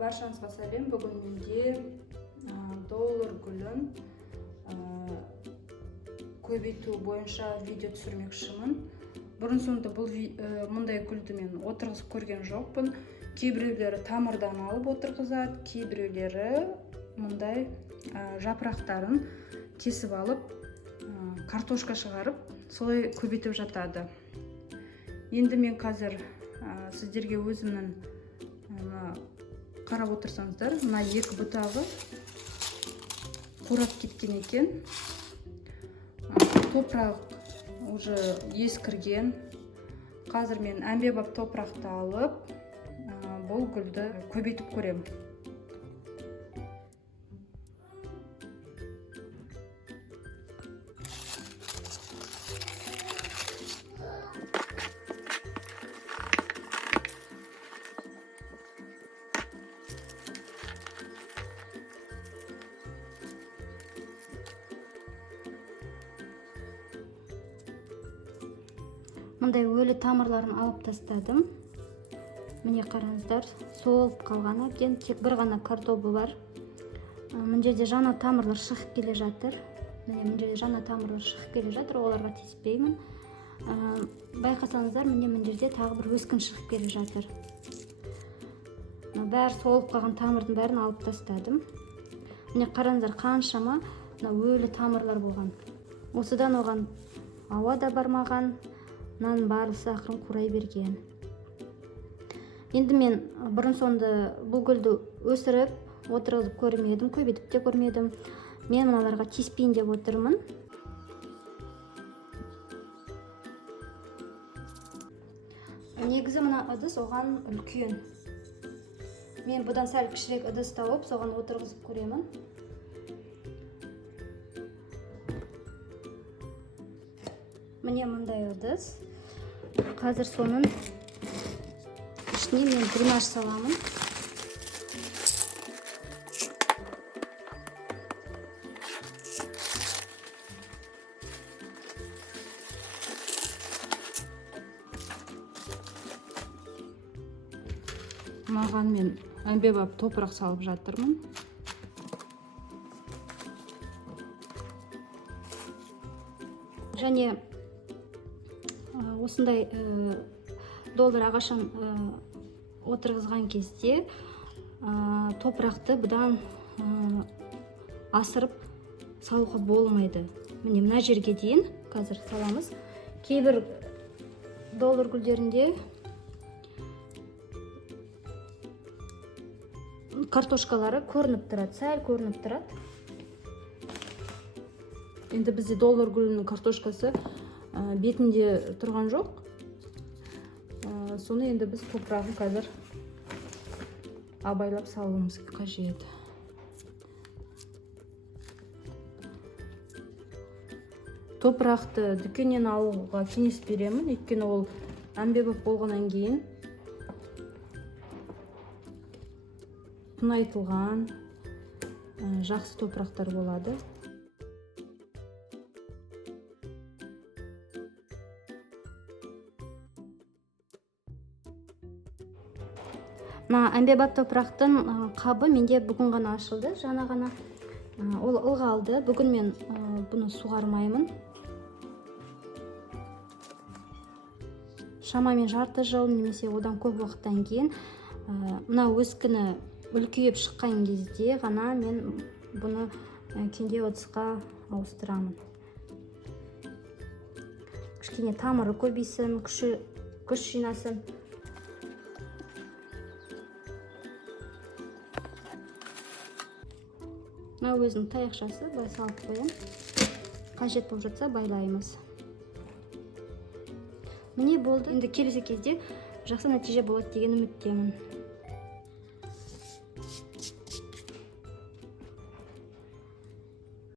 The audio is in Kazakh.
Баршаңызға сәлем. Бүгін менде доллар гүлін көбейту бойынша видео түсірмекшімін. Бұрын соңды мұндай гүлді мен отырғызып көрген жоқпын. Кейбіреулері тамырдан алып отырғызады, кейбіреулері мұндай жапырақтарын кесіп алып, картошка шығарып, солай көбейтіп жатады. Енді мен қазір сіздерге өзімнің қарап отырсаңыздар, мына екі бұтағы қурап кеткен екен. Топырақ уже ескірген. Қазір мен әмбебап топырақты алып, бұл гүлді көбейтіп көремін. Мындай өлі тамырларын алып тастадым. Міне қараңыздар, солып қалған екен, тек бір ғана картобы бар. Мына жерде жаңа тамырлар шығып келе жатыр. Оларға тиіспеймін. Байқасаңыздар, мына жерде тағы бір өскін шығып келе жатыр. Бәрі солып қалған тамырдың бәрін алып тастадым. Міне қараңыздар, қаншама өлі тамырлар болған. Осыдан оған ауа да бармаған. Нан барысы ақырын қурай берген. Енді мен бұрын соңды бұл гүлді өсіріп, отырғызып көрмедім, көбейтіп те көрмедім. Мен мыналарға тиіспейін деп отырмын. Негізі мына ыдыс оған үлкен. Мен бұдан сәл кішірек ыдыс тауып, соған отырғызып көремін. Міне мұндай ыдыс. Қазір соның ішіне мен дренаж саламын. Маған мен әмбебап топырақ салып жатырмын. Және осындай доллар ағашын отырғызған кезде топырақты бұдан асырып салуға болмайды. Міне мына жерге дейін қазір саламыз. Кейбір доллар гүлдерінде картошкалары көрініп тұрады, сәл көрініп тұрады. Енді бізде доллар гүлінің картошкасы бетінде тұрған жоқ. Соны енді біз топырағын қазір абайлап салуымыз қажет. Топырақты дүкеннен алуға кеңес беремін, өйткені ол әмбебап болғаннан кейін тыңайтылған жақсы топырақтар болады. Әмбебап топырақтың қабы менде бүгін ғана ашылды, жаңа ғана. Ол ылғалды. Бүгін мен бұны суғармаймын. Шамамен жарты жыл немесе одан көп уақыттан кейін мына өскіні үлкейіп шыққан кезде ғана мен бұны кенде ыдысқа ауыстырамын. Кішкене тамыры көбейсін, күш жинасын. Мына өзінің таяқшасы, бай салып қоям. Қажет болып жатса байлаймыз. Міне болды. Енді келесі кезде жақсы нәтиже болады деген үміттемін.